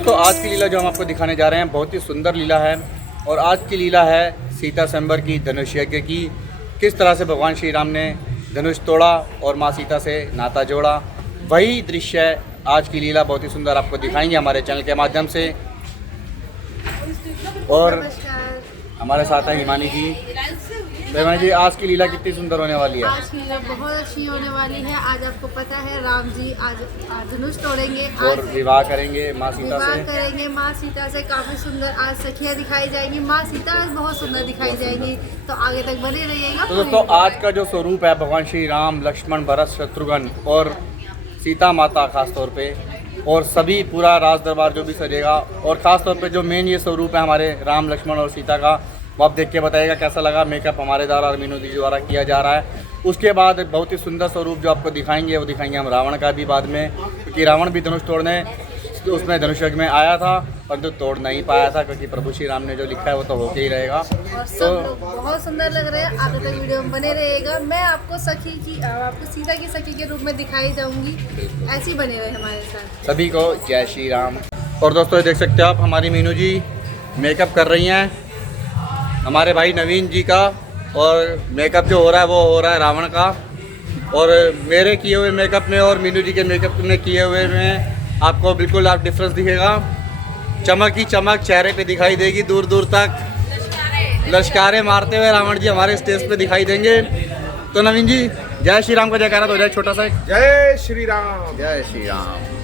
दोस्तों आज की लीला जो हम आपको दिखाने जा रहे हैं बहुत ही सुंदर लीला है। और आज की लीला है सीता स्वयंवर की, धनुष यज्ञ की। किस तरह से भगवान श्री राम ने धनुष तोड़ा और माँ सीता से नाता जोड़ा, वही दृश्य आज की लीला बहुत ही सुंदर आपको दिखाएंगे हमारे चैनल के माध्यम से। और हमारे साथ हैं हिमानी जी। हिमानी जी, आज की लीला कितनी सुंदर होने वाली है? आज की लीला बहुत अच्छी होने वाली है। आज आपको पता है राम जी आज धनुष तोड़ेंगे और विवाह करेंगे माँ सीता विवाह से। करेंगे माँ सीता से। काफी सुंदर आज सखियाँ दिखाई जाएंगी। माँ सीता आज बहुत सुंदर दिखाई जाएंगी, तो आगे तक बने रहिएगा। तो दोस्तों आज का जो स्वरूप है भगवान श्री राम, लक्ष्मण, भरत, शत्रुघ्न और सीता माता खास तौर पे, और सभी पूरा राज दरबार जो भी सजेगा, और ख़ास तौर पे जो मेन ये स्वरूप है हमारे राम, लक्ष्मण और सीता का, वो आप देख के बताइएगा कैसा लगा। मेकअप हमारे द्वारा और मीनू जी द्वारा किया जा रहा है। उसके बाद बहुत ही सुंदर स्वरूप जो आपको दिखाएंगे वो दिखाएंगे हम रावण का भी बाद में, क्योंकि रावण भी धनुष तोड़ने उसमें धनुष यज्ञ में आया था परंतु तोड़ नहीं पाया था, क्योंकि प्रभु श्री राम ने जो लिखा है वो तो होके ही रहेगा। और सब लोग बहुत सुंदर लग रहे हैं। आगे तक वीडियो में बने रहिएगा। मैं आपको आपको सीता की सखी के रूप में दिखाई जाऊंगी। ऐसे ही बने रहे हमारे साथ। सभी को जय श्री राम। और दोस्तों ये देख सकते हो आप, हमारी मीनू जी मेकअप कर रही हैं हमारे भाई नवीन जी का, और मेकअप जो हो रहा है वो हो रहा है रावण का। और मेरे किए हुए मेकअप में और मीनू जी के मेकअप में किए हुए में आपको बिल्कुल आप डिफरेंस दिखेगा। चमक ही चमक चेहरे पे दिखाई देगी, दूर दूर तक लश्कारे मारते हुए रावण जी हमारे स्टेज पे दिखाई देंगे। तो नवीन जी जय श्री राम का जयकारा तो हो जाए छोटा सा। जय श्री राम। जय श्री राम।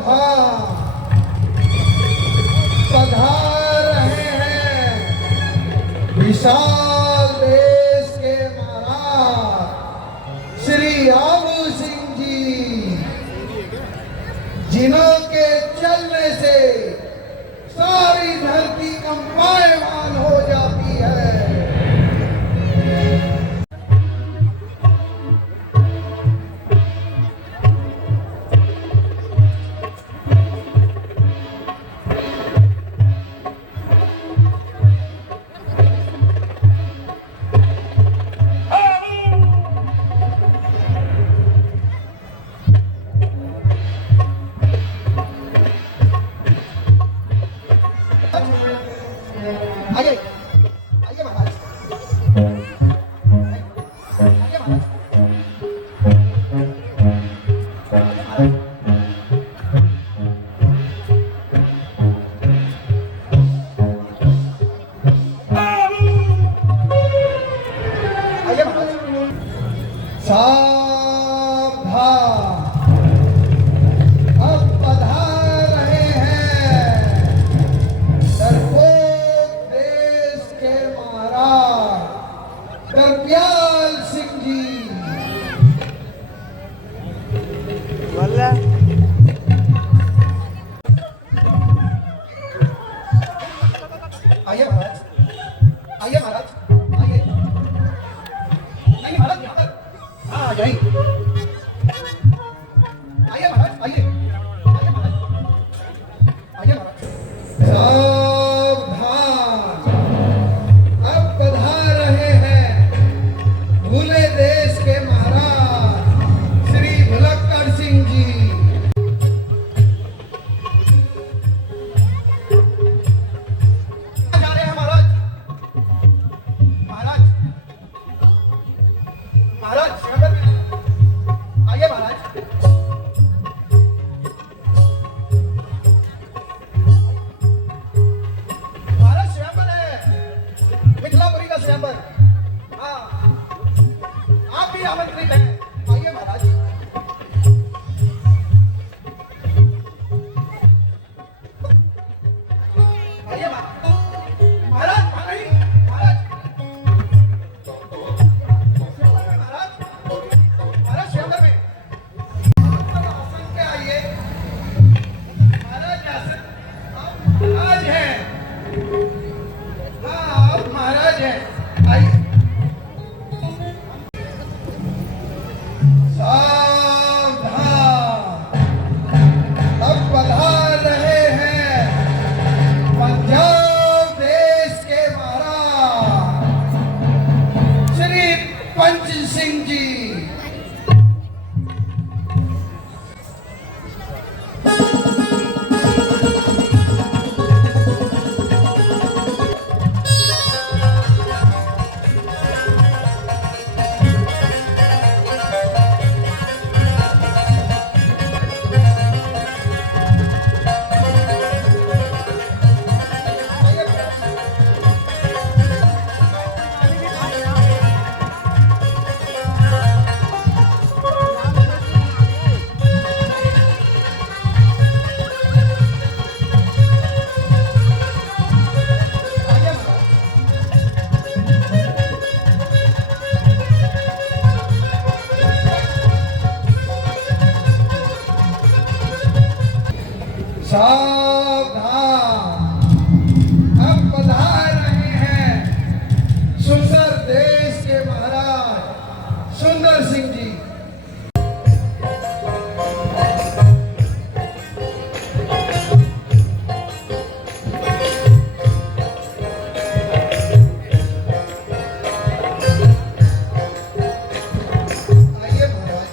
सावधान पधार रहे हैं विशाल देश के महाराज श्री आबू सिंह जी, जिन्हों के चलने से सारी धरती कंपायमान हो जाती है। आइए आइए महाराज, आइए महाराज, आइए महाराज। सावधान अब पधार रहे हैं डरपोक देश के महाराज करप्याल सिंह जी। आइए महाराज, आइए महाराज, आइए। नहीं महाराज, यहाँ पर हाँ आ जाइए। आइए महाराज, आइए, आइए महाराज, आइए महाराज। सावधान अब पधार रहे हैं भूले देश के महाराज श्री भुलक्कड़ सिंह जी। जा रहे हैं महाराज, महाराज, महाराज स्वयंवर में आइए महाराज। महाराज स्वयंवर है, मिथिलापुरी का स्वयंवर। हाँ, आप भी आमंत्रित हैं, आइए महाराज। आइए महाराज, महाराज, महाराज, महाराज, महाराज स्वयंवर में आसन पे आइए। महाराज आसन, आप महाराज हैं। हाँ, आप महाराज हैं, आइए। सावधान अब पधार रहे हैं पंजाब देश के महाराज श्री पंच सिंह जी। सावधान अब पधार रहे हैं सुंदर देश के महाराज सुंदर सिंह जी। आइए महाराज।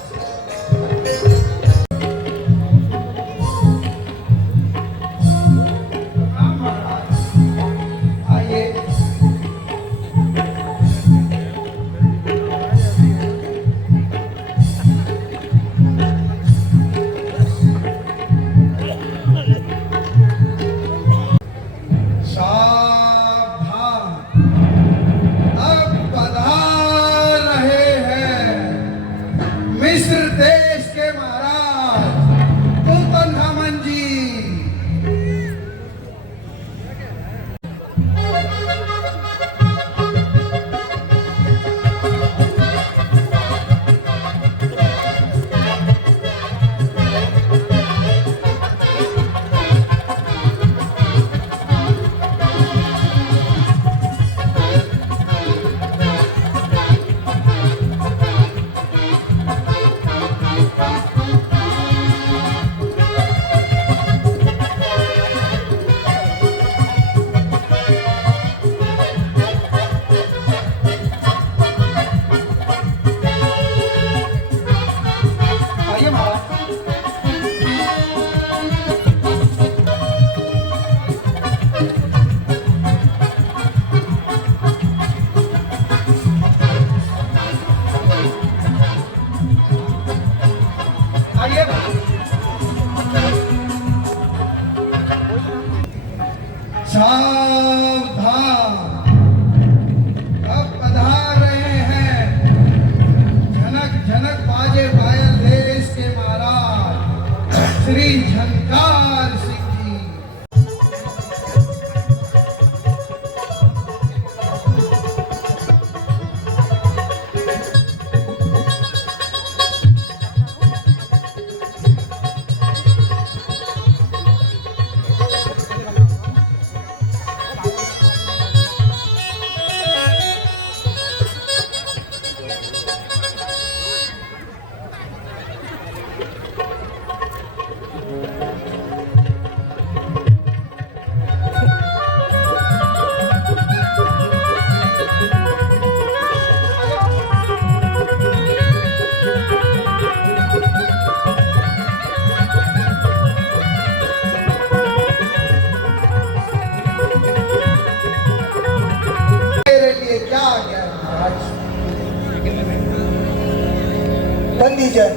सभी जन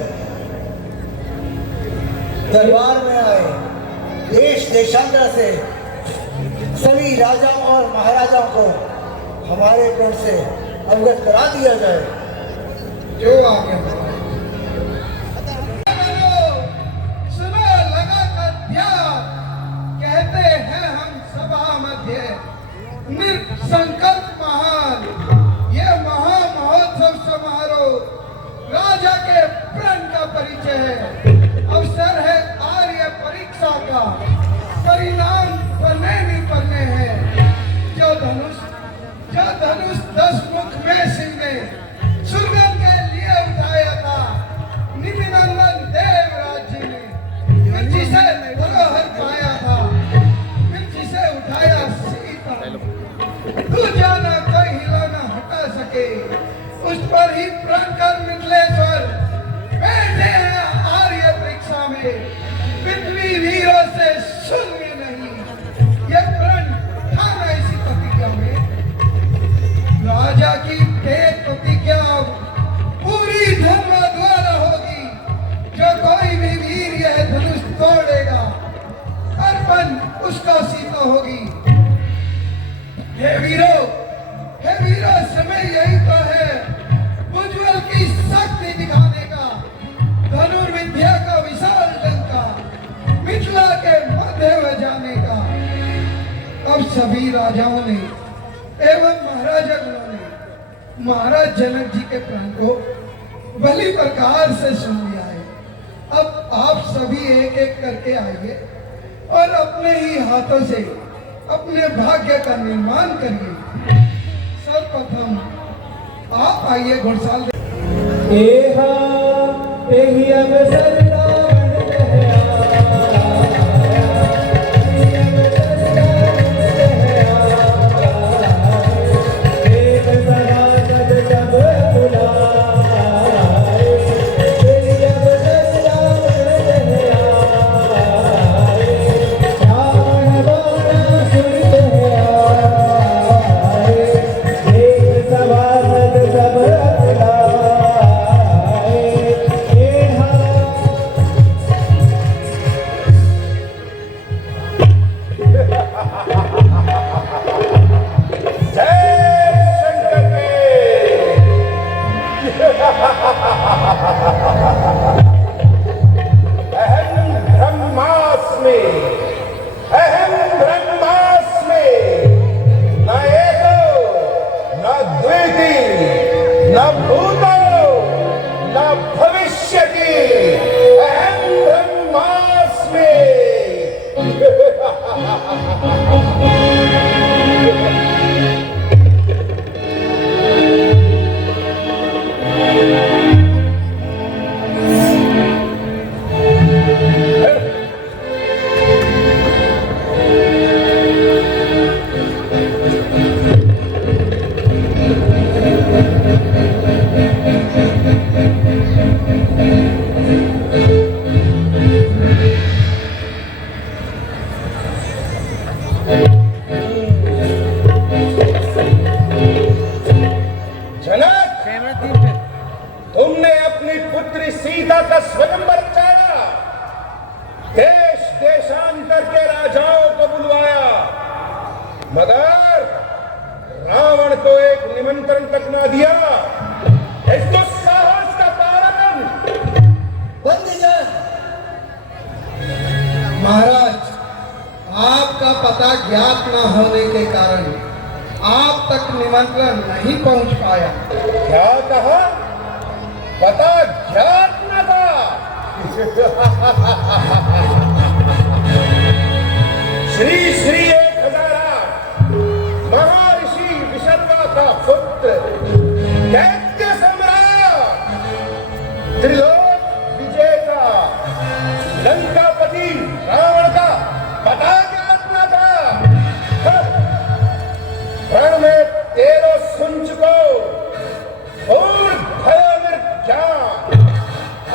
दरबार में आए, देश देशांतर से सभी राजाओं और महाराजाओं को हमारे पेड़ से अवगत करा दिया जाए। जो आगे सुनो लगाकर ध्यान, कहते हैं हम सभा मध्य संकल्प महान, ये महामहोत्सव समारोह राजा के प्रण का परिचय है। अवसर है आर्य परीक्षा का, परिणाम पढ़ने नहीं पढ़ने हैं। जो धनुष 10 मुख में सिंह ने सुरगन के लिए उठाया था, निमिनंदन देवराज जी ने जिसे धरोहर पाया था, जिसे उठाया सीता, तू जाना कोई हिलाना हटा सके, उस पर ही प्रण कर मिथिलेश्वर बैठे हैं आर्य परीक्षा में, पृथ्वी वीरों से शून्य नहीं। ये प्रण था ना इसी प्रतिज्ञा में, राजा की टेक प्रतिज्ञा पूरी धर्म द्वारा होगी। जो कोई भी वीर यह धनुष तोड़ेगा, अर्पण उसका सीता होगी। हे वीरों, समय यही तो है उज्ज्वल की शक्ति दिखाने का, धनुर्विद्या का विशाल डंका मिथिला के मध्य में जाने का। अब सभी राजाओं ने एवं महाराजागणों ने महाराज जनक जी के प्रण को भली प्रकार से सुन लिया है। अब आप सभी एक एक करके आइए और अपने ही हाथों से अपने भाग्य का निर्माण करिए। सर्वप्रथम आप आइए घुड़साल मगर रावण को एक निमंत्रण तक ना दिया। इसको साहस का कारण बंदीजन महाराज, आपका पता ज्ञात न होने के कारण आप तक निमंत्रण नहीं पहुंच पाया। क्या कहा? पता ज्ञात न था। श्री श्री 1008 महर्षि विशर्वा का पुत्र, दैत्य सम्राट, त्रिलोक विजेता, लंकापति रावण का पता ज्ञात न था। रण में तेरो सुन चुको, पूर्ण भय ज्ञान,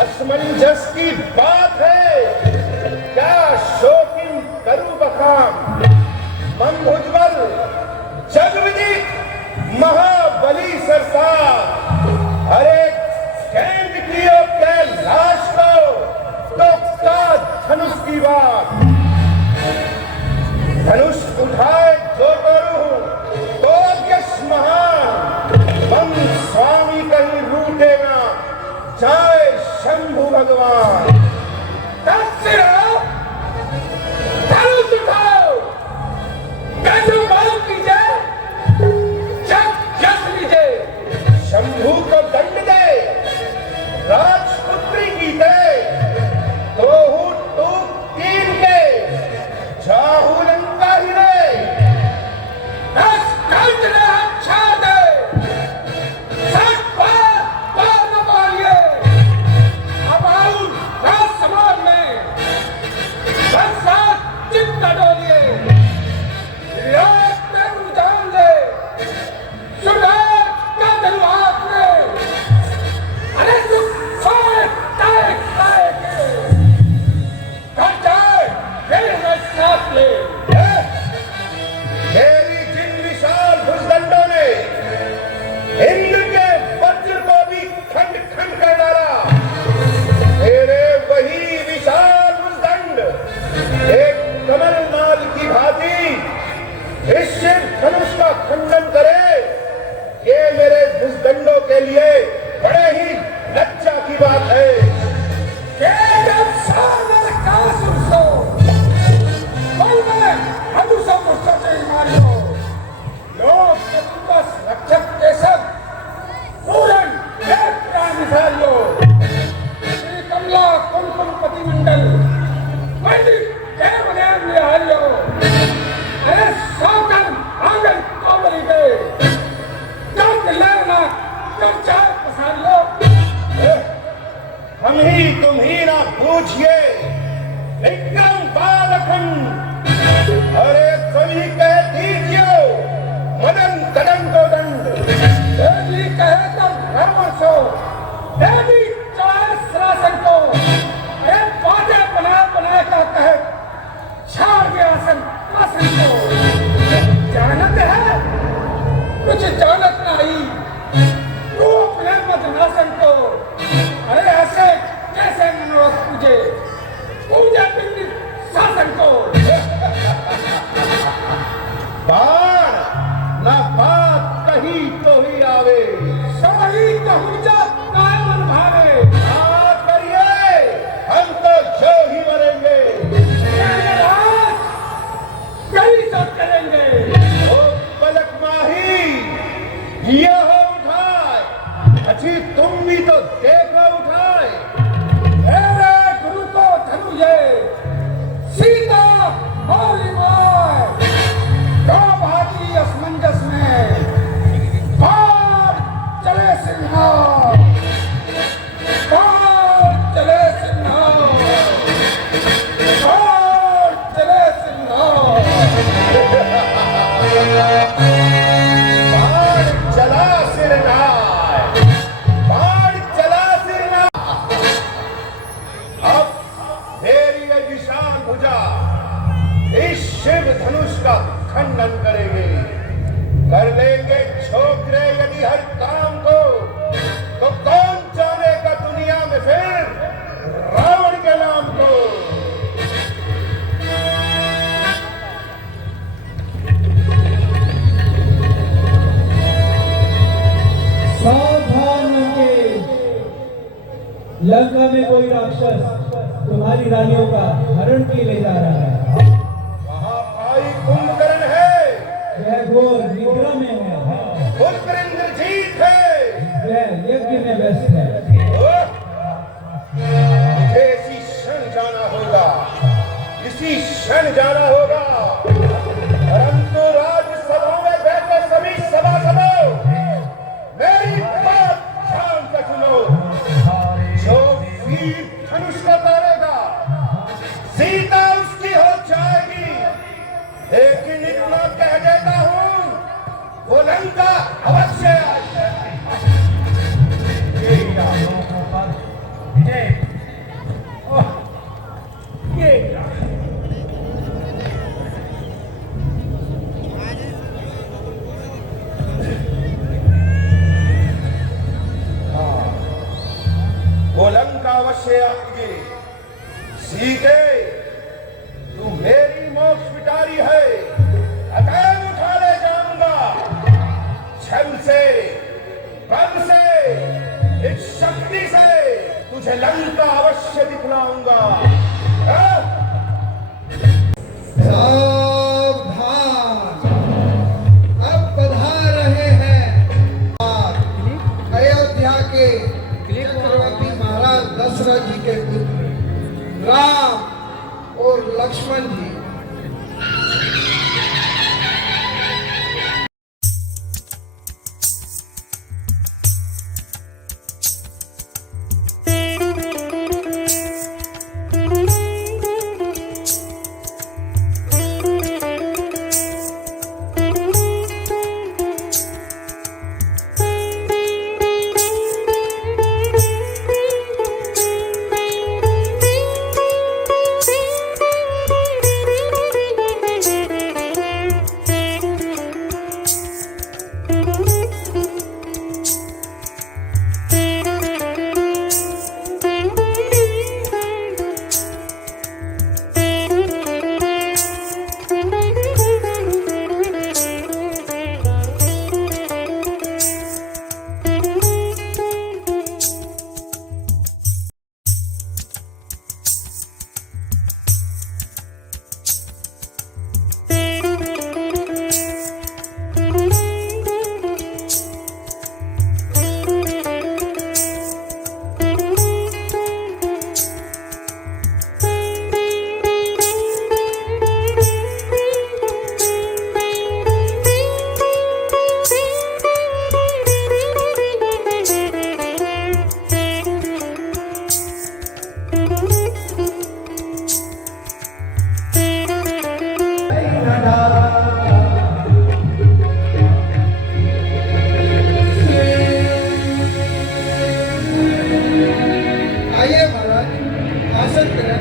असमंजस की बात है। क्या शोकिन करु बखान, मंगुज्वल जग विदित महाबली सरसार, हरे गेंद की कैल शंभु भगवान। दक्षिणा धनुष उठाओ, गजबान कीजिए, जग यश लीजिए। शंभु को दंड दे, राजपुत्री की दे, दोहू टूक तीन के, जाहू लंका ही रे। दस कंठ ने अच्छा दे, सठ बार न मारिए। अब आऊं राज समाज में, बरसात चित्त डोलिए। रियासत में उजान ले, सुधार का धनुहाथ में। अरे सुख सोए ताए ताए के, घर जाए फिर मैं साथ ले। मेरी जिन विशाल भुजदंडों ने इंद्र के वज्र को भी खंड खंड कर डाला, तेरे वही विशाल भुजदंड एक कमल नाल की भांति इस शिव धनुष का खंडन करे। ये मेरे भुजदंडों के लिए बड़े ही लज्जा की बात है। के जब सागर का सुरसो, बल में धनुषों को सचे मारियो। लोक चतुर्दश रक्षक के सब पूरन एक प्राण निसारियो। श्री कमला कुमकुम पति मंडल वैदिक देव देव निहारियो। अरे सौकन आंगन कोमली के, जग लेना चर्चा पसारियो। हम ही तुम ही ना पूछिए, विक्रम बालखंड। अरे सभी कह दीजिए मदन तदन को दंड। देवी कहे तो धर्म सो, देवी चाहे श्रासन को। अरे बाजे बना बना का कहे छाड़ गया आसन आसन को। जानत है कुछ जानत नहीं, रूप ले मदनासन को। अरे ऐसे कैसे मनोरथ पूजे, पूजा पिंडी शासन को। बाण ना बात कही तो ही आवे, सही कहूँ जब काय मन भावे। बात करिए हम तो जो ही मरेंगे, यही सब करेंगे। ओ पलक माही यह उठाए, अच्छी तुम भी तो देखो उठाए। मेरे गुरु को धनु ये सीता और माय, दो भागी असमंजस में बाढ़ चले सिंहार, बाढ़ चले सिंहार, बाढ़ चले सिंहार। बाढ़ चला सिरनार, बाढ़ चला सिरनार। अब मेरी ये विशाल भुजा इस शिव धनुष का खंडन करेंगे, कर लेंगे छोकरे यदि हर काम को। तो कौन जानेगा दुनिया में फिर रावण के नाम को। सावधान रहिए, लंका में कोई राक्षस तुम्हारी रानियों का हरण किए ले जा रहा है। वहाँ भाई कुंभकर्ण है, वह घोर निद्रा में है, पुत्र इंद्रजीत है, वह यज्ञ में व्यस्त है। मुझे इसी क्षण जाना होगा, इसी क्षण जाना होगा। परंतु राज्यसभा में बैठे सभी सभासदों, मेरी बात ध्यान से सुनो। जो वीर धनुष को तोड़ेगा, सीता उसकी हो जाएगी। लेकिन इतना कह देता हूँ, वो लंका अवश्य आएगी। वो लंका अवश्य आएगी। सीते, तू मेरी मोक्ष पिटारी है, अतएव उठा ले जाऊंगा। छल से, बल से, इस शक्ति से तुझे लंका अवश्य दिखलाऊंगा। हाँ? सावधान, अब पधार रहे हैं अयोध्या के चक्रवर्ती महाराज दशरथ जी के पुत्र राम और लक्ष्मण जी। आइए महाराज, आसन करें।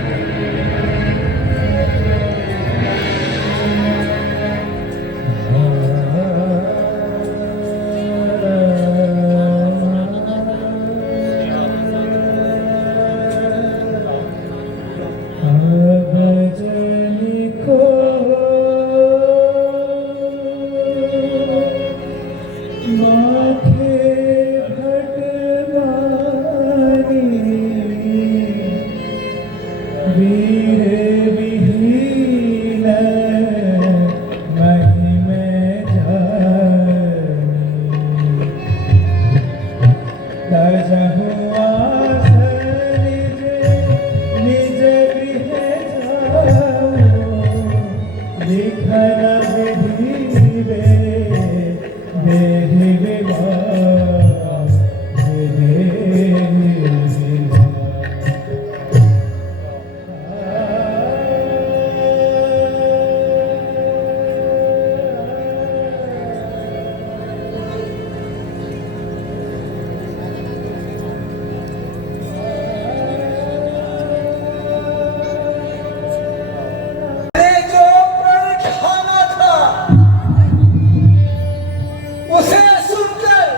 उसे सुनकर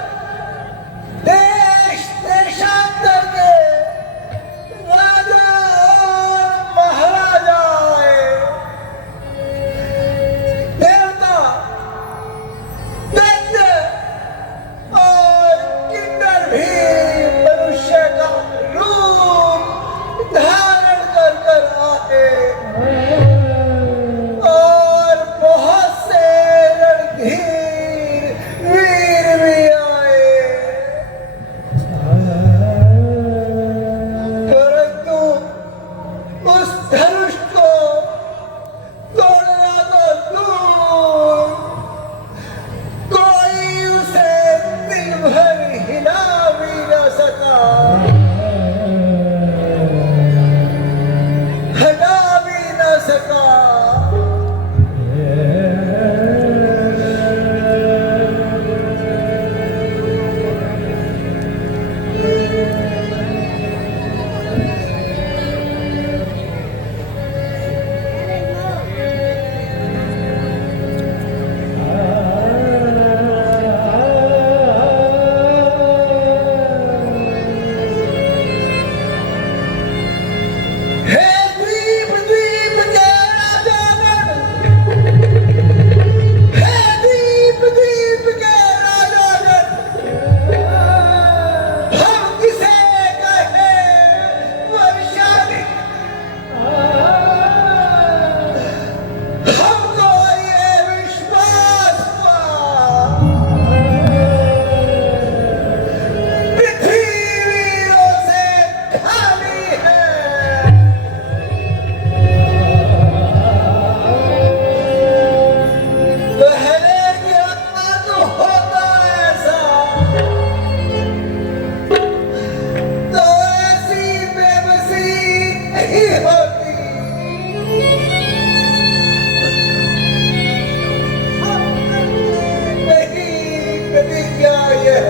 क्या यह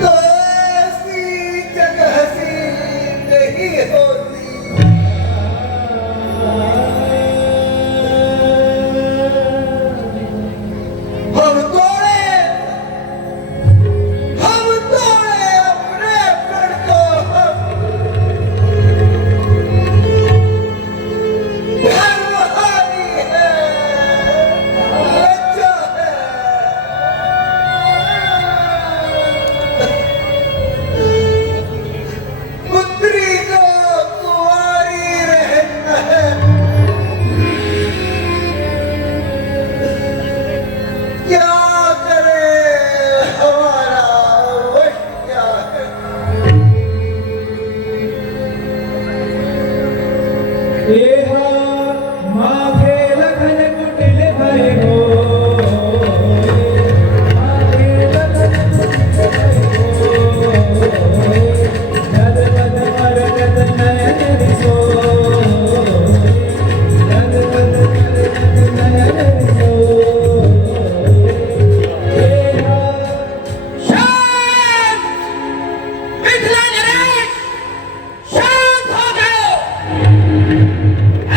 तो ऐसी जगह सी नहीं होती। हम तोड़े अपने प्रण को हम धर्महानी है, लज्जा है। पुत्री को कुंवारी रहना है। क्या करे हमारा वश क्या है। एहा माथे लखन कुटिल भरे हो, माथे लखन कुटिल भरे हो, जगमग मरकत नयन दिसो, जगमग मरकत नयन दिसो। एहा शांत! मिथिला नरेश, शांत हो जाओ।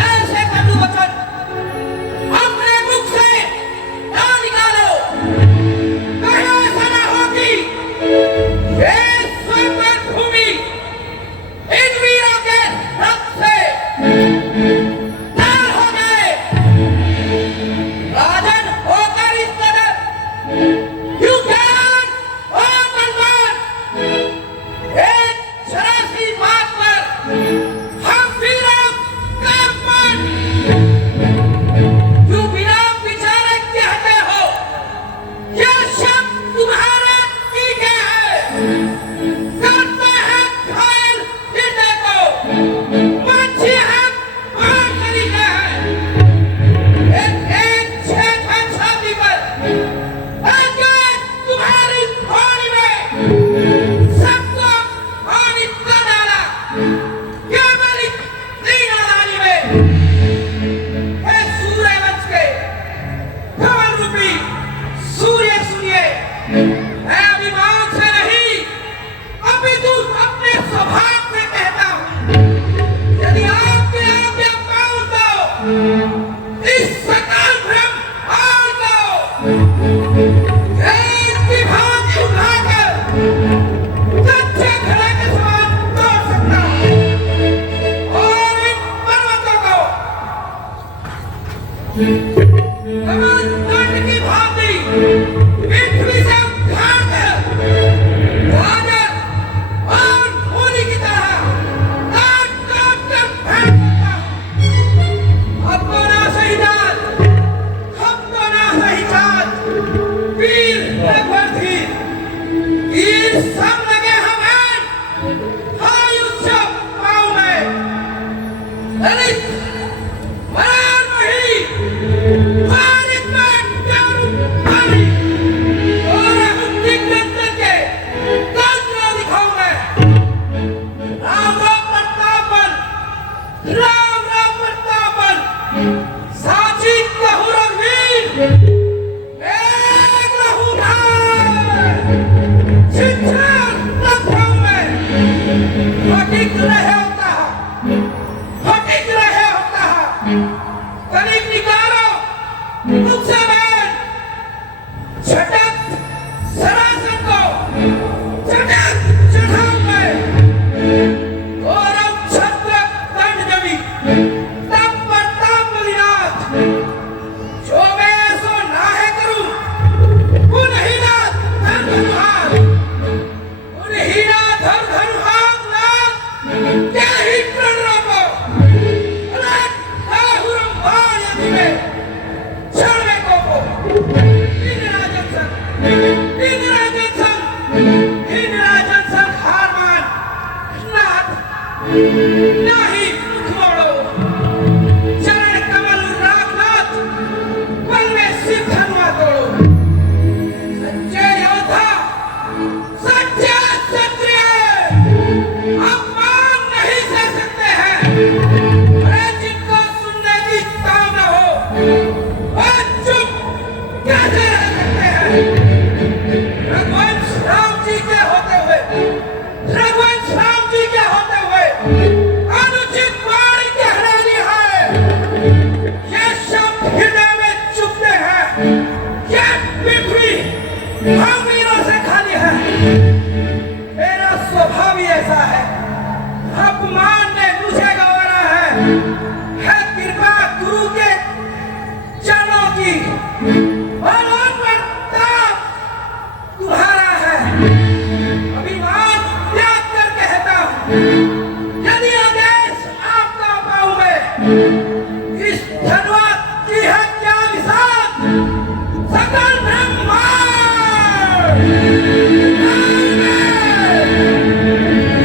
ऐसे कटु वचन अपने मुख से ना निकालो। कहीं ऐसा ना हो कि ये स्वर्ण भूमि इन वीरों के रक्त से लाल हो जाए। राजन होकर इस कदर क्यों ज्ञान और बलवान एक शरासी बात पर हम वीरों का अपमान क्यों बिना विचारे कहते हो। यह शब्द तुम्हारे टीके हैं, करते हैं घायल हृदय को, मच्छी है बाण तरीके हैं। एक छेद है छाती पर, एक तुम्हारी घोड़ी में सबको हानित कर डाला। केवल एक दीनादारी में हे सूर्यवंश के कमल रूपी सूर्य सुनिए। मैं अभिमान से नहीं अपितु अपने स्वभाव में कहता हूँ। यदि आपके आज्ञा पाऊं तो इस सकल भ्रम हार दो। एक विभाग उठाकर कच्चे घड़े के समान तोड़ सकता हूँ और इन पर्वतों को कमलदंड की भांति पृथ्वी से उखाड़ कर गाजर और मूली की तरह काट काट कर फेंक सकता हूँ। अब तो ना सही जात, अब तो ना सही जात, वीर रघुवंशी, वीर सब लगे हमें, आयुष्य पाऊं मैं। ललित, मरार मही, मारित में प्यारू भारी, और हम दिग्गंधर के तंत्र दिखाऊं मैं। राम राम प्रतापन, राम राम प्रतापन, साची कहूँ रघुवीर, एक रहूं भाई, छिछोर रखाऊं मैं। फटिक रहे होता है, फटिक रहे होता है। करीब निकालो मुख से बैठ, झटक सरासन को झटक चढ़ाऊं मैं। गौरव छत्र दंड जमी, तब प्रताप बलिनाथ, जो मैं सो नाहे करूं, उन्हीं नाथ धन धनुहार, उन्हीं नाथ धन धनुहार नाथ, क्या ही प्रण रोको। अनाथ काहुरम भाण यदि में, क्षण में कोको। इन राजन संग, इन राजन संग, इन राजन संग हार मान। नाथ, नाही मुख मोड़ो, चरण कमल राखनाथ, बल में सिर धनुआ तोड़ो। सच्चे योद्धा, सच्चे क्षत्रिय अपमान नहीं सह सकते हैं। अरे जिनको सुनने की ताव न हो, वह चुप हम वीरों से खाली है। मेरा स्वभाव ही ऐसा है, अपमान ने मुझे गंवारा है कृपा गुरु के चरणों की और उन पर ताप तुम्हारा है। अभिमान त्याग कर कहता हूं, यदि आदेश आपका पाऊं मैं, इस धनवाद की है क्या विशाल सकल ब्रह्मांड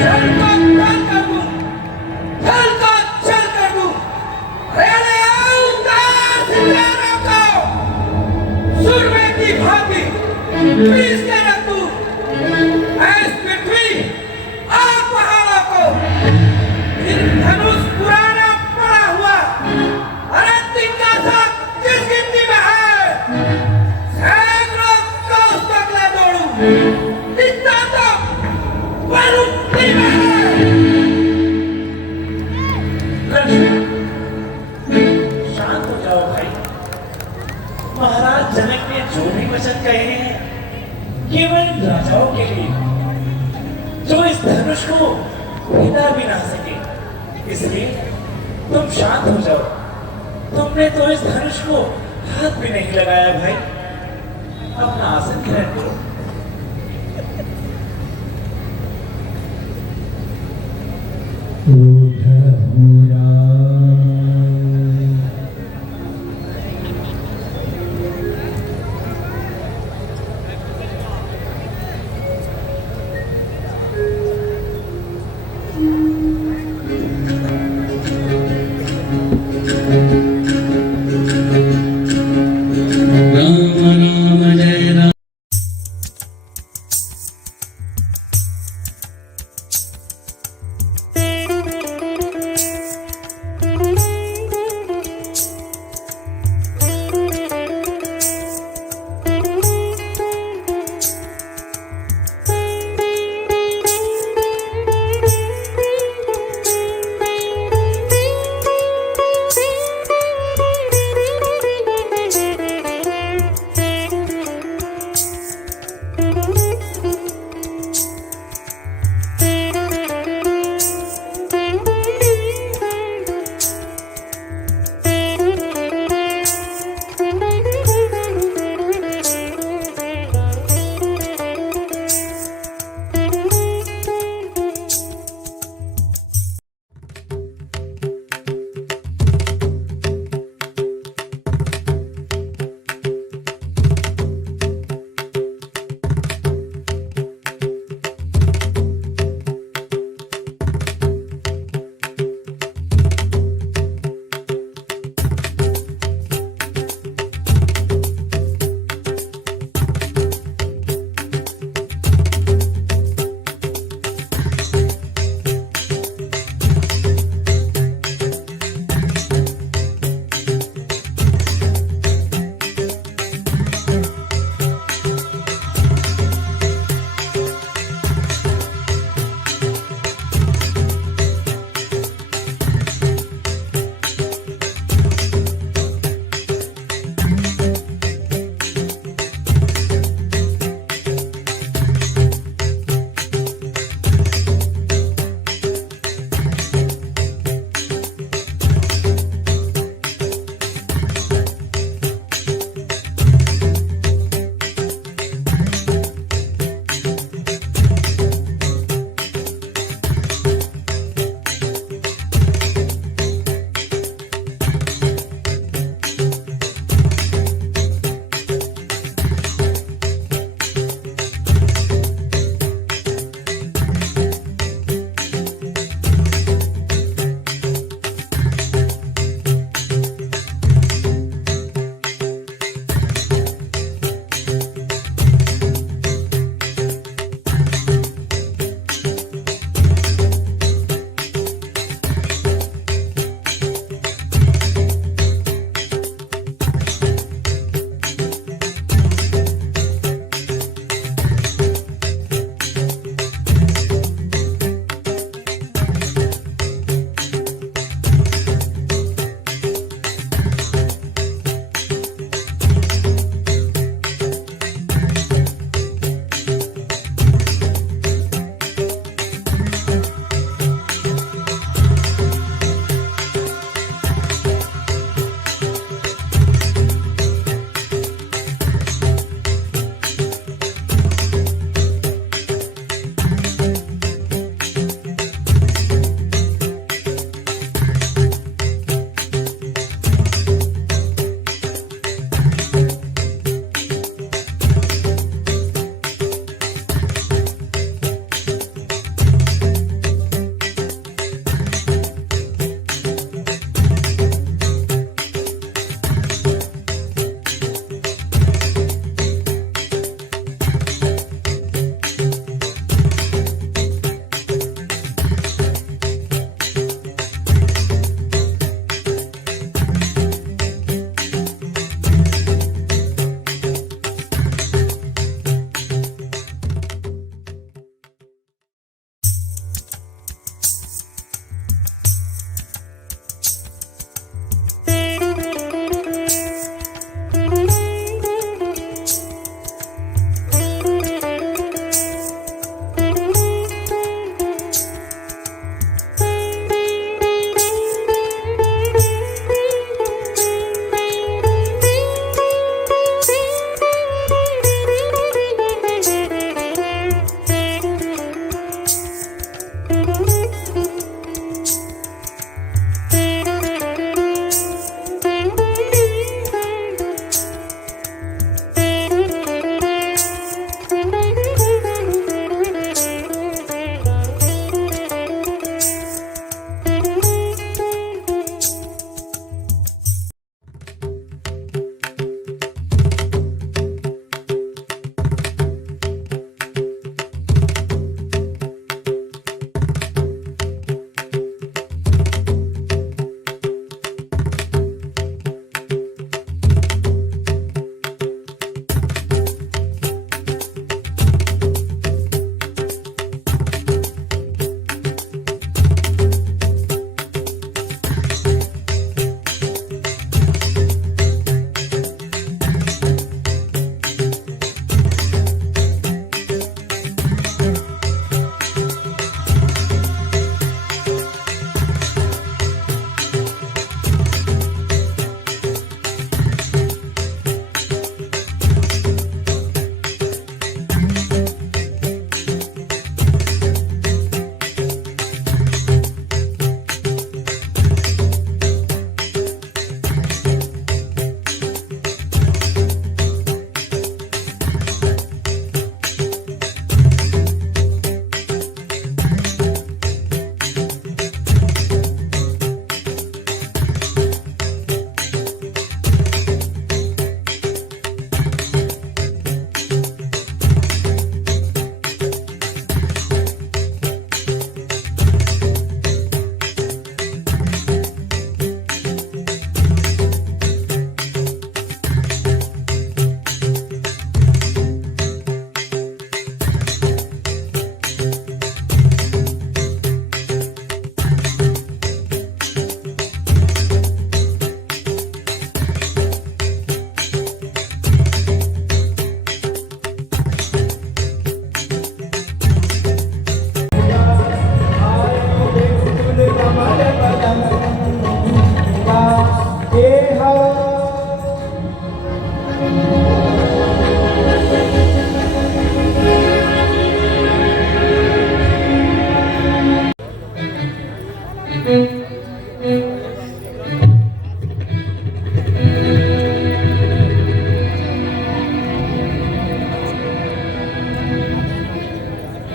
जल को तल कर दूं, जल को जल कर दूं, रेले अवतार सितारों को सूर्य की भांति पीस के रख दूं, ऐस पृथ्वी और पहाड़ों को फिर धनुष पुराना पड़ा हुआ अरे तिनका सा किस गिनती में है, सैकड़ों कोस तक ले दौड़ूं, इतना तो बलुती में है। शांत हो जाओ भाई। महाराज जनक ने जो भी वचन कहे हैं केवल राजाओं के लिए, जो इस धनुष को हिला भी ना सके। इसलिए तुम शांत हो जाओ। तुमने तो इस धनुष को हाथ भी नहीं लगाया भाई। अपना आसन ग्रहण करो।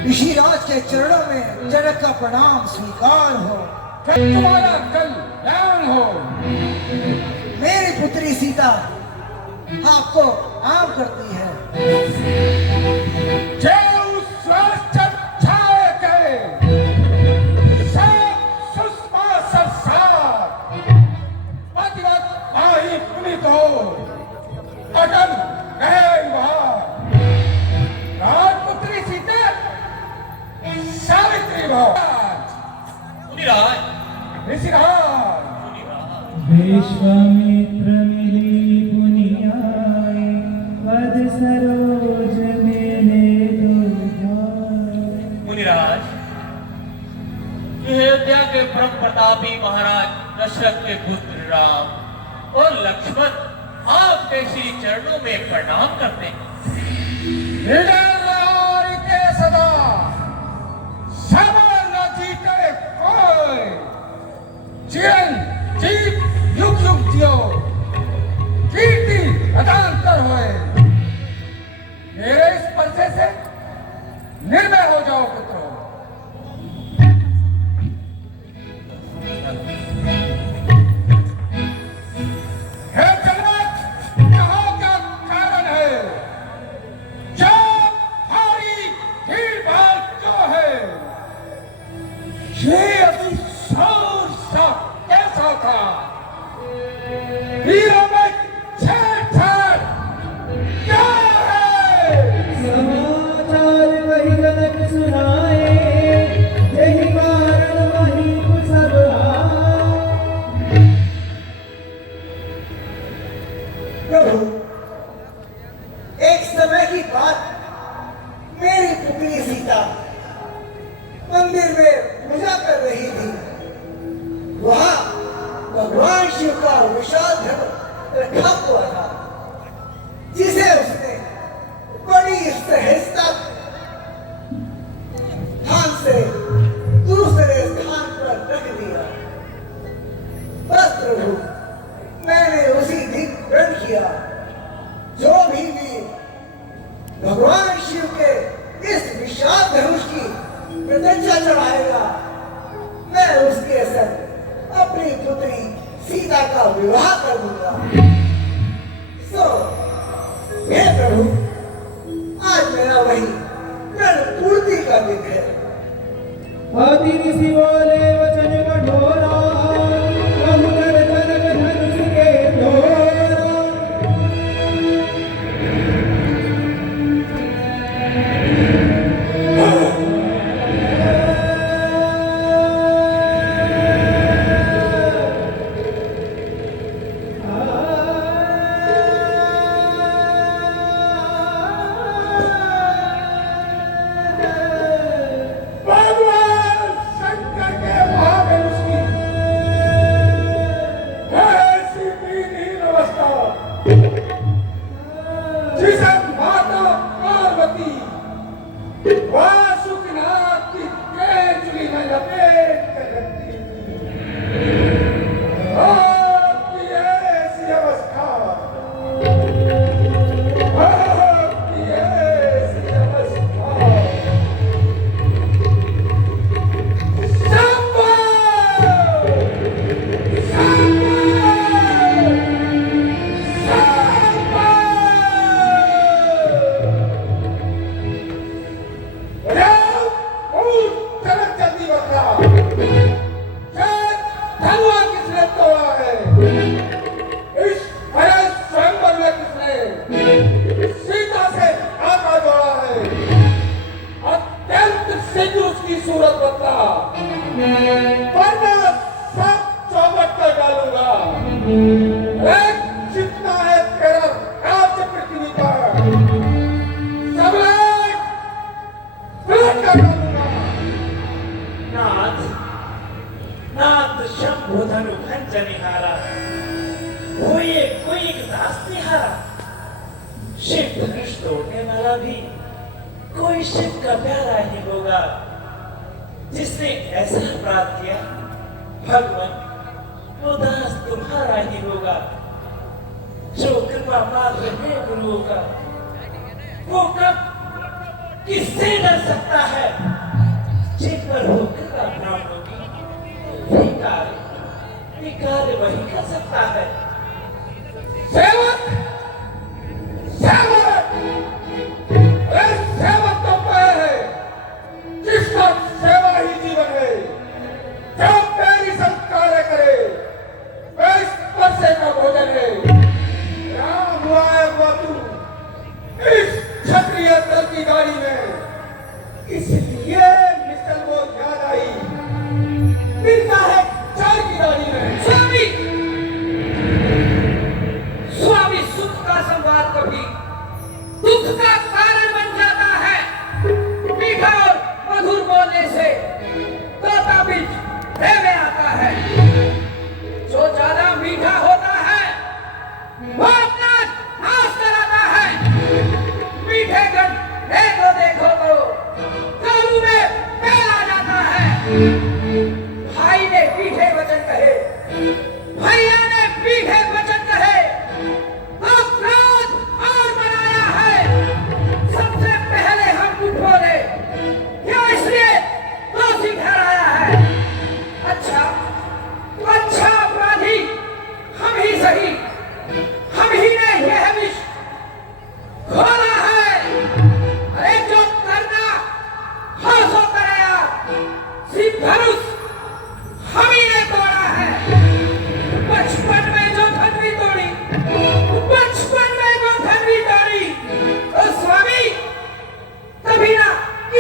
ऋषिराज के चरणों में जनक का प्रणाम स्वीकार हो। तुम्हारा कल्याण हो। मेरी पुत्री सीता आपको आम करती है। जय उस राष्ट्र छाए के सब सुषमा सरसार पतिवत माही पुनित हो अटल रहे वहाँ। राजपुत्री सीता सावित्री भव ऋषिराज विश्वामित्र मिली पुनियाए पद सरोज मेले मुनिराज, अयोध्या के परम प्रतापी महाराज दशरथ के पुत्र राम और लक्ष्मण आपके श्री चरणों में प्रणाम करते हैं। के सदा सबर न जीते कोई चिरंजीव युग युग जियो कीर्ति अदांतर होए। मेरे इस परिचय से निर्भय हो जाओ पुत्रों। हे जनक, कहो क्या कारण है? जो भारी भीड़ भाड़ क्यों है? ये अति शौर सा कैसा था? वीरों में छेड़छाड़ क्या है? समाचार वही जनक सुनाए, यही कारण वही सब प्रभु, एक समय की बात, मेरी पुत्री सीता मंदिर में पूजा कर रही थी। वहां भगवान शिव का विशाल धर्म रखा हुआ था, जिसे उसने बड़ी सहजता स्थान से दूसरे स्थान पर रख दिया। बस प्रभु, मैंने उसी दिन प्रण किया, जो भी वीर भगवान शिव के इस विशाल धनुष की प्रतिष्ठा चढ़ाएगा, मैं उसके संग अपनी पुत्री सीता का विवाह कर दूंगा। सो हे प्रभु, आज मेरा वही प्रण पूर्ति का दिन है। अति ऋषि बोले वचन कठोरा, अमुदर जनक धनुष के डोरा। भगवान शंकर के महाविष्णु की ऐसी दीनहीन अवस्था, जिसे माता पार्वती वासुकिनाथ की केंचुली में लपेट कर रखती थी। आपकी ऐसी अवस्था, आपकी ऐसी अवस्था सूरत बता, वरना सब चौबट कर डालूंगा। जितना है तेरा राज्य पृथ्वी पर, सब कर डालूंगा। नाथ, नाथ शंभु धनु भंजनिहारा, कोई एक दास निहारा। शिव धनुष तोड़ने वाला भी कोई शिव का प्यारा ही होगा। जिसने ऐसा अपराध किया, भगवान वो दास तुम्हारा ही होगा। जो कृपा मात्र है गुरुओं का, वो कब किससे डर सकता है? जिन पर होकर का ब्राह्मणों की कार्य वही कर सकता है। सेवक, सेवक, सेवक तो वह है जिसका सेवा ही जीवन है, जो मेरी सब कार्य करे, वह इस परसे का भोजन है। राम हुआ है वो तू इस क्षत्रिय दल की गाड़ी में, इसलिए मिसल वो याद आई, मिलता है चाय की गाड़ी में। स्वामी, स्वामी सुख का संवाद कभी दुख का कारण बन जाता है। मीठा और मधुर बोलने से तोता बीच भय में आता है। जो ज्यादा मीठा होता है वो अपना नाश कराता है। मीठे गंधे को देखो तो काबू में फैल आ जाता है। भाई ने मीठे वचन कहे, भैया ने मीठे वचन कहे, तो क्रोध और बनाया है। सबसे पहले हम कुछ बोले, क्या इसलिए दोषी ठहराया है। अच्छा, अच्छा अपराधी हम ही सही, हम ही ने यह विष खोला है। अरे जो करना हो सो करेगा, सिर्फ धनुष हम ही ने तोड़ा है। बचपन में जो धनवी तोड़ी, बचपन में जो धनवी तोड़ी, तो स्वामी कभी ना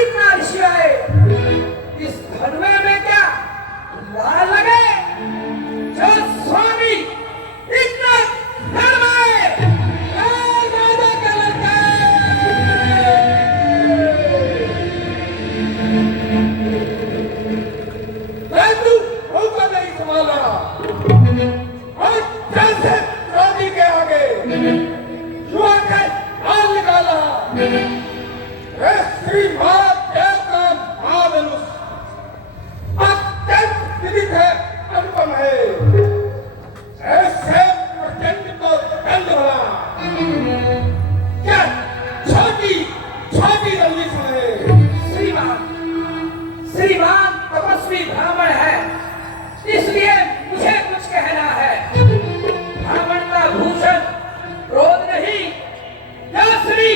इतना ऋषियाए। इस धनवे में क्या लाल लगे जो स्वामी इतना धनवाए। राजा का लड़का तू होकर नहीं संभाला और जैसे रानी के आगे युवा के हाल निकाला। श्रीमान देवता महाधनुष अत्यंत विदित है, अनुपम है। ऐसे प्रचंड को दंड भला क्या छोटी छोटी रंजिश है। श्रीमान, श्रीमान तपस्वी ब्राह्मण है, इसलिए मुझे कुछ कहना है। ब्राह्मण का भूषण क्रोध नहीं, जो श्री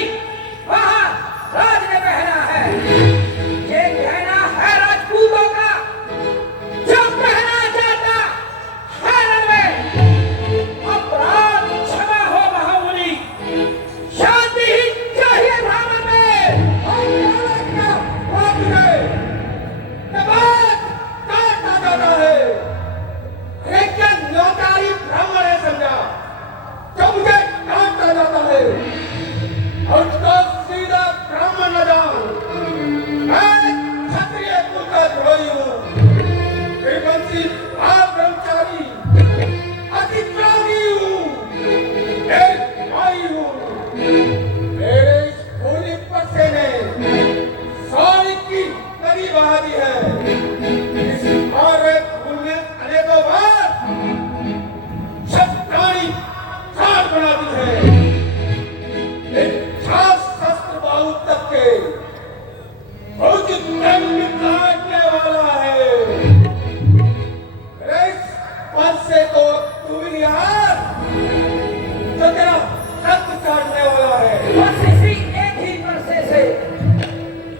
महाराज ने पहना है। ये कहना है राजपूतों का, जो पहना जाता है रण में। अपराध क्षमा हो महामुनि, शांति ही चाहिए ब्राह्मण में। बस इसी एक ही परसे से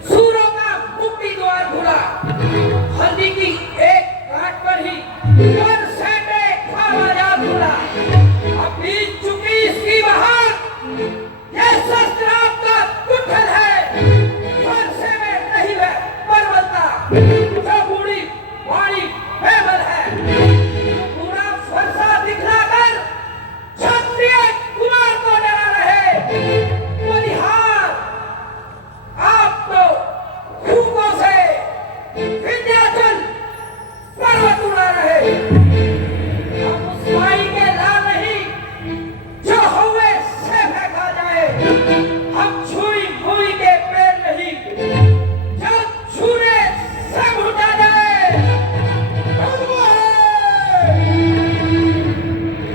सूरों का मुक्ति द्वार खुला। हल्दी की एक काट पर ही परसे में खावाजात खुला। अब बीत चुकी इसकी बहार, ये शस्त्र आपका कुठल है। परसे में नहीं है परवलता, जो बूढ़ी वाणी बेबल है। पूरा फरसा दिखलाकर क्षत्रिय कुमार को डरा रहे। बलिहार, आप तो खूबों से विंध्याचल पर्वत उड़ा रहे। हम उस माई के लाल नहीं, जो हुए से फेंका जाए। हम छुई मुई के पेड़ नहीं, जो छूने से भुटा जाए।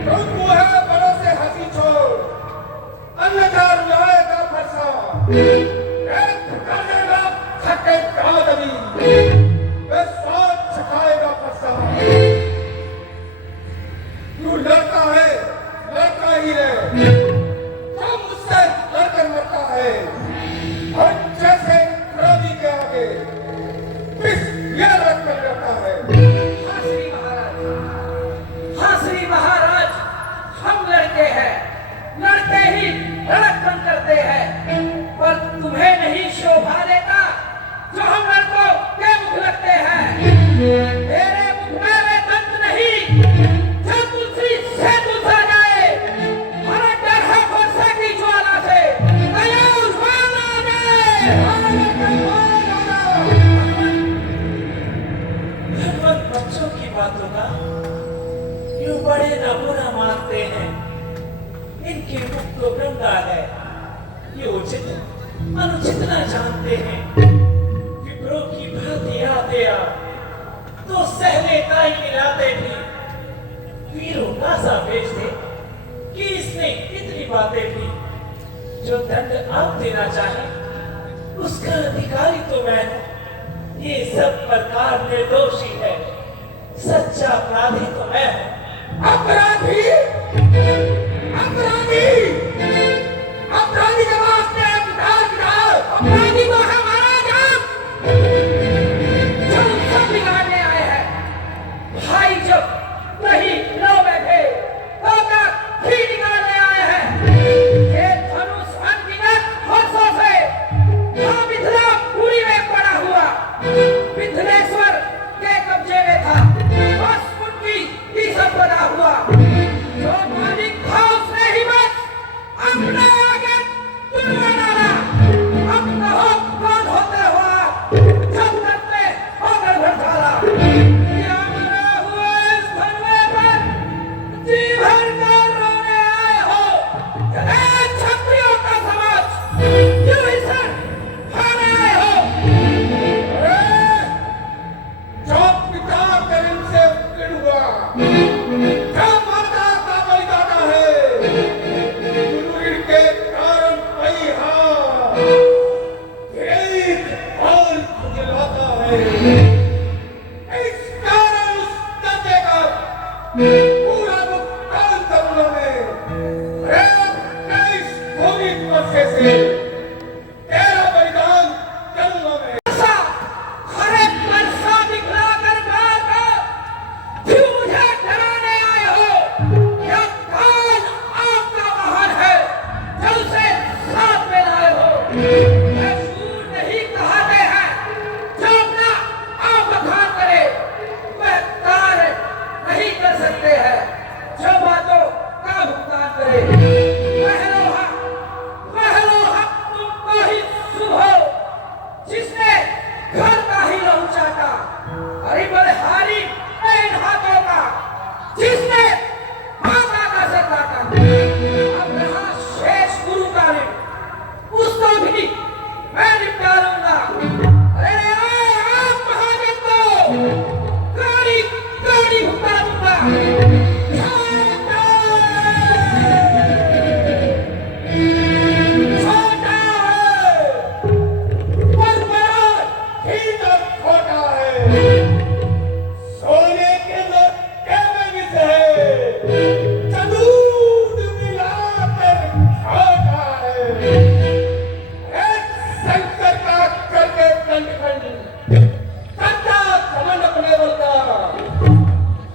रुकू है बड़ों से हंसी छोड़, अन्यथा रुलाएगा फरसा। एक के आदमी वे साथ सिखाएगा प्रसाद। तू लड़का है, लड़का ही है, जो मुझसे लड़कर मरता है और जैसे क्रोधी के आगे किस ये लड़कर रहता है। हाँ श्री महाराज, हम लड़के हैं, लड़के ही लड़कपन करते हैं, पर तुम्हें नहीं शोभा देता जो हम लड़कों के मुख लगते हैं। तेरे मुख में वे दंत नहीं जो तुलसी से तुलसा जाए। हमारा डर है वर्षा की ज्वाला से, दया उर्वान आ जाए। भगवत बच्चों की बातों का यूं बड़े न बुरा मानते हैं। इनके मुख को गंगा है, ये उचित अनुचित न जानते हैं। विप्रों की भांति आते आ तो सहले का ही मिलाते भी, वीरों का सा भेजते कि इसने इतनी बातें भी। जो दंड आप देना चाहे उसका अधिकारी तो मैं हूं। ये सब प्रकार निर्दोषी है, सच्चा अपराधी तो मैं हूं। अपराधी, अपराधी, अपराधी के वास्ते अपराधी को हमारा नाम जो सब बिगाड़ने आए हैं। भाई जब नहीं लो बैठे तो क्या भी निकालने आए हैं। ये धनुष अनगिनत वर्षों से हाँ मिथिला पूरी में पड़ा हुआ मिथिलेश्वर के कब्जे में था, बस उनकी ही संपदा हुआ। जो मालिक था उसने ही बस अपने आगे तुलवा डाला। अब कहो कौन होते हो आप, जब करते होकर भड़काला। क्या मरे हुए इस धरने पर जी भर कर रोने आए हो। ए क्षत्रियों का समाज, क्यों इसे खाने आए हो। जो पिता करीम से उत्कीर्ण हुआ, जो माता का बलिदाता है, गुरु के कारण परिहार एक हाल खुजलाता है। इस कारण उस दंगे का पूरा मुक्काल करूंगा मैं। इस भूमि स्पर्शे से तेरा बलिदान करूंगा मैं। हरे परसा दिखलाकर मारकर क्यों मुझे डराने आए हो। क्या काल आपका वाहन है जो उसे साथ में लाए हो। मैं शूर नहीं कहते हैं जो अपना आप बखान करे, वह कार्य नहीं कर सकते हैं जो बातों का भुगतान करे। महलोहा तुमको ही शुभ हो जिसने घर का ही लहू चाटा। अरे बलहारी इन हाथों का जिसने माता का सर काटा। अब रहा शेष गुरु का ऋण, उसको भी मैं निपटा लूंगा। अरे आप महाजन को गाड़ी गाड़ी भुगता दूंगा। छोटा है पर बड़ा ही तो खोटा है। सोने के लोटे में विष है, चलूद मिलाकर खाता है। एक शंकर का करके खंड कच्चा घमंड अपने बल का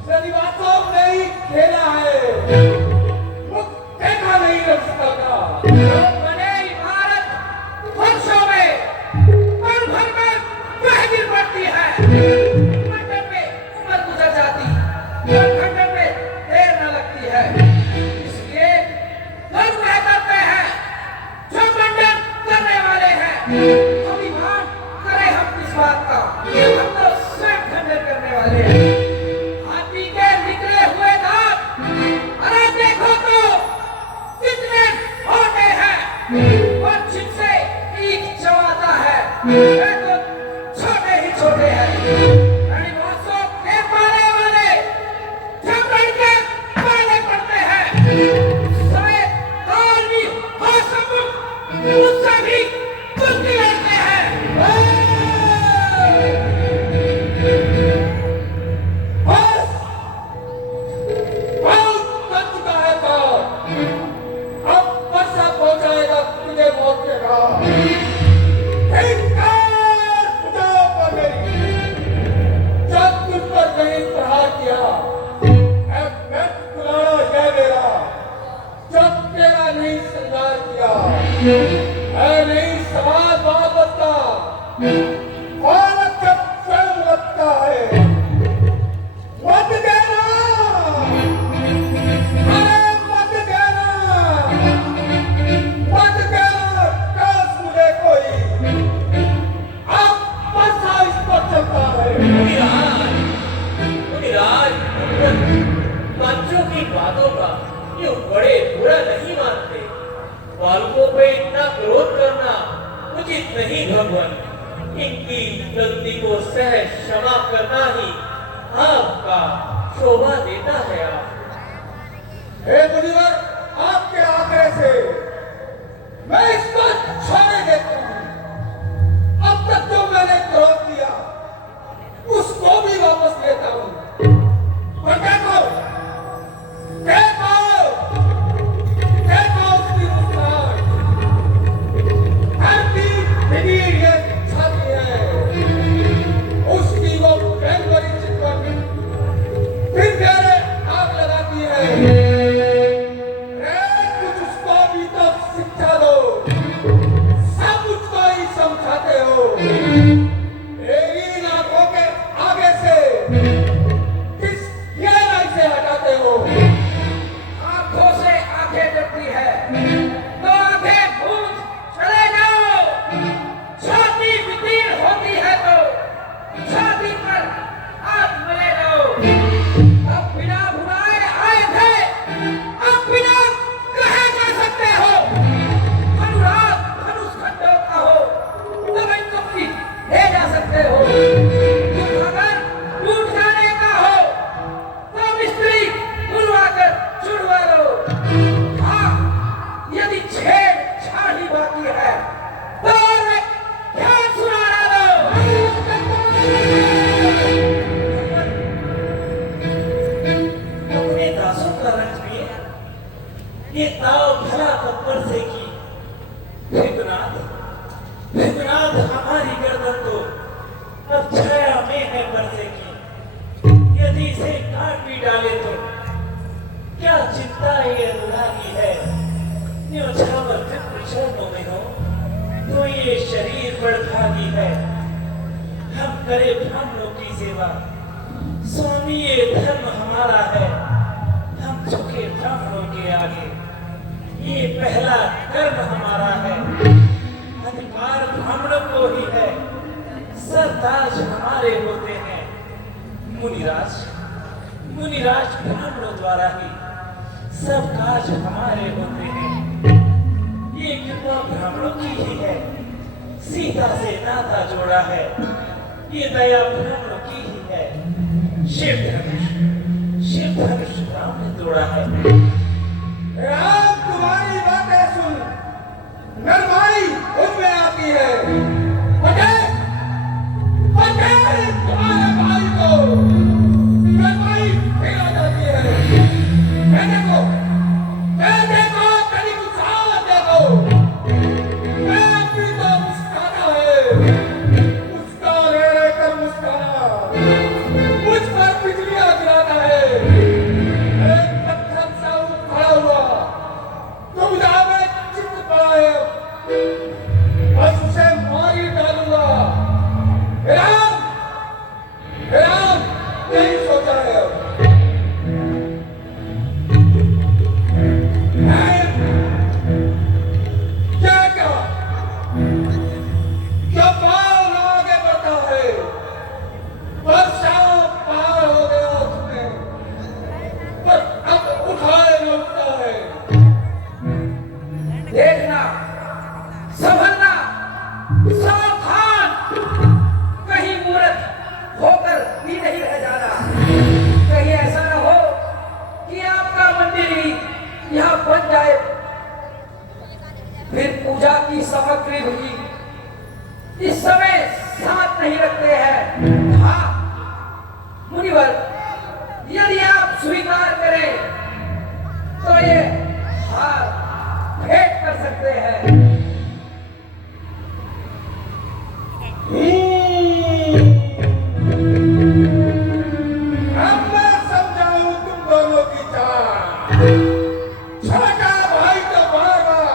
श्रीवास्तव ने ही खेला है, मुख देखा नहीं रखता का। बने इमारत वर्षों में पल भर में वह गिर पड़ती है। मंडप में उम्र गुजर जाती, खंडन में देर न लगती है। इसलिए लोग क्या करते हैं जो मंडन करने वाले हैं। अभिमान करें हम किस बात का, हम तो स्वयं खंडन करने वाले हैं। हाथी के निकले हुए दांत अरे देखो तो कितने होते हैं और जिनसे ईख चबाता है वे तो छोटे ही छोटे हैं। रविवासों के पाले वाले जब लड़के पाले पड़ते हैं समय काल भी हो सकूं उससे भी कुछ नहीं लड़ते हैं। है नहीं सवाल बाबत का, औरत जब स्वयं रखता है मत देना, अरे मत देना, मत देना काश मुझे कोई अब बसा इस पर चलता है। मुनिराज, बच्चों की बातों का यूं बड़े बुरा नहीं मानते। बालकों पे इतना क्रोध करना उचित नहीं भगवान। इनकी गलती को सहज क्षमा करना ही आपका शोभा देता है। आप हे मुनिवर, आपके आग्रह से मैं इसको छोड़े देता हूं। अब तक जो मैंने क्रोध किया उसको भी वापस लेता हूं। और देखो उसकी मुस्कान, धरती फिर ये छाती है, उसकी वो प्रेम भरी चितवन फिर मेरे आग लगाती है। कुछ उसको भी तो शिक्षा दो, सब उसको ही समझाते हो। मेरी इन आंखों के आगे से किस ये नहीं से हटाते हो। आंखों से आंखें डरती है तो आंखें बूझ चले जाओ। छाती विदीर्ण होती है तो छाती पर हाथ मले जाओ। अब बिना बुलाए आए थे, अब बिना कहे जा सकते हो। अनुराग धनुष खंडों का हो तब इनको भी ले जा सकते हो। तुम अगर टूट जाने का हो तो मिस्त्री बुलवाकर छुड़वा लो। हाँ, यदि छेड़छाड़ ही बाकी है तो और ध्यान सुना लो। अपने दासों का रंग में ये ताव भला कब्बर से की। भृगुनाथ, भृगुनाथ हमारी गर्दन को अब छाया में है बरसे की। यदि इसे काट भी डाले तो क्या चिंता ये अल्लाह की है। न्योछावर फिक्र चरणों में हो तो ये शरीर बड़भागी है। हम करे ब्राह्मणों की सेवा, स्वामी ये धर्म हमारा है। हम झुके ब्राह्मणों के आगे, ये पहला कर्म हमारा है। अधिकार ब्राह्मणों को ही है, सरताज हमारे होते हैं। मुनिराज, मुनिराज ब्राह्मणों द्वारा ही सब काज हमारे होते हैं। ये कृपा ब्राह्मणों की ही है, सीता से नाता जोड़ा है। ये दया ब्राह्मणों की ही है, शिव धनुष राम ने तोड़ा है। राम तुम्हारी बातें सुन नरमाई उसमें आती है। तुम्हारे भाई को नरमाई फिर आ जाती है। देखो कहीं गुस्सा देखो, मैं अपनी तो मुस्काना है, मुस्काने कर मुस्काना, मुझ पर बिजलियां गिराना है। एक पत्थर सा खड़ा हुआ तो मुझे में चित्त पड़ा है, बस उसे मार ही डालूंगा। राम नहीं सोचा है। देखना, संभलना, सावधान, कहीं मूर्ख होकर भी नहीं रह जाना। कहीं ऐसा न हो कि आपका मंदिर ही यहाँ बन जाए, फिर पूजा की सामग्री भी इस समय साथ नहीं रखते हैं। हाँ मुनिवर, यदि आप स्वीकार करें तो ये हार भेंट कर सकते हैं। अब मैं समझाऊं तुम दोनों की चाल। छोटा भाई तो बार बार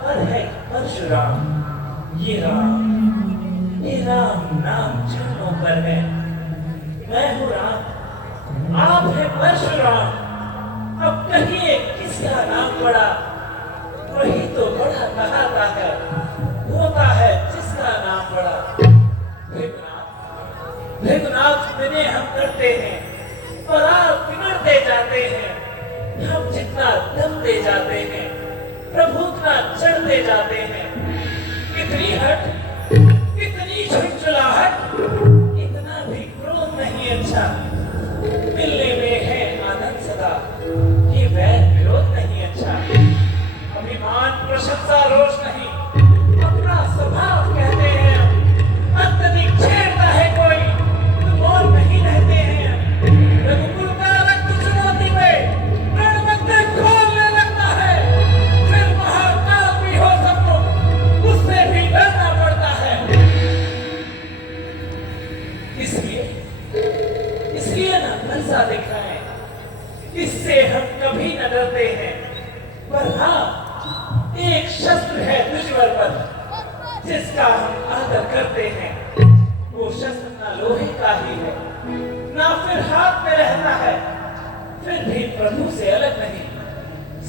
और है परशुराम। ये राम नाम चरणों पर है। मैं हूँ राम, आप है परशुराम। अब कहिए किसका नाम बड़ा? वही तो बड़ा कहता है, होता है जिसका नाम बड़ा। भृगुनाथ विनय हम करते हैं और आप बिगड़ते जाते हैं। हम जितना दमते जाते हैं, प्रभु उतना चढ़ते जाते हैं। इतनी हट, इतनी झुंझुलाहट, इतना भी क्रोध नहीं अच्छा। मिलने में है आनंद सदा, ये वैर विरोध नहीं अच्छा। अभिमान प्रशंसा रोष नहीं, अपना स्वभाव कहते हैं हम। अत्यधिक छेड़ता है कोई तो मौन नहीं रहते हैं। रघुकुल का रक्त चुनौती में रणमंत्र खोलने लगता है। फिर महाकाल भी हो सम्मुख, उससे भी डरना पड़ता है। इसलिए ना भरोसा दिखाएं, इससे हम कभी न डरते हैं। पर हाँ, एक शस्त्र है दुश्मन पर, जिसका हम आदर करते हैं। वो शस्त्र ना लोहे का ही है, ना फिर हाथ में रहता है, फिर भी प्रभु से अलग नहीं,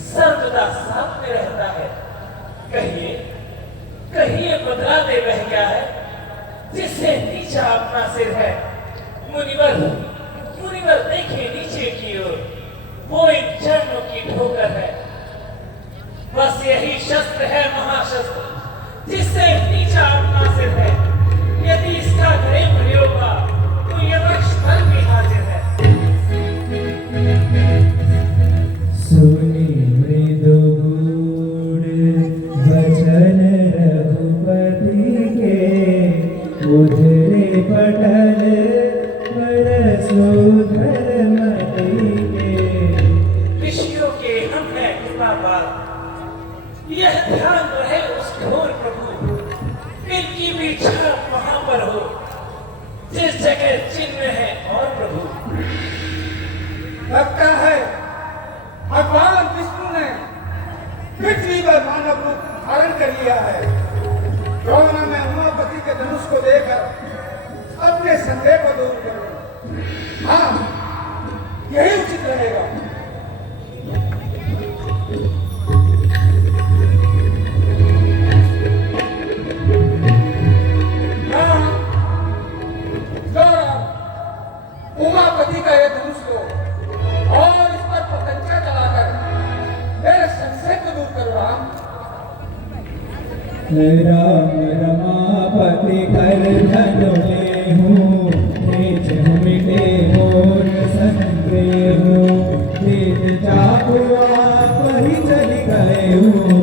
सर्वदा साथ में रहता है। कहिए बदला दे वह क्या है, जिससे नीचा अपना सिर है। मुनिवर देखे नीचे की ओर, वो इन चरणों की ठोकर है। बस यही शस्त्र है महाशस्त्र, जिससे नीचा अपना सिर है। यदि इसका करे प्रयोग तो ये वृक्ष पर भी हाजिर है। सुनी मृदु गूढ़ वचन रघुपति के, उधरे पटल परशुधर मति के। ऋषियों के हम है कृपापाल, यह ध्यान रहे उस घोर प्रभु। इनकी भी छाप वहां पर हो, जिस जगह चिन्ह है और प्रभु। लगता है भगवान विष्णु ने पृथ्वी पर मानव रूप धारण कर लिया है। यमुना में उमापति के धनुष को देकर अपने संदेह को दूर करो। हाँ, यही उचित रहेगा। उमापति का यह धनुष लो और इस पर पतंगा चलाकर मेरे संशय को दूर करो। राम रमापति कर धनु लेहूं, नीच मिटे मोर संदेहूं। तीत चाकु आप ही चल गए हूँ,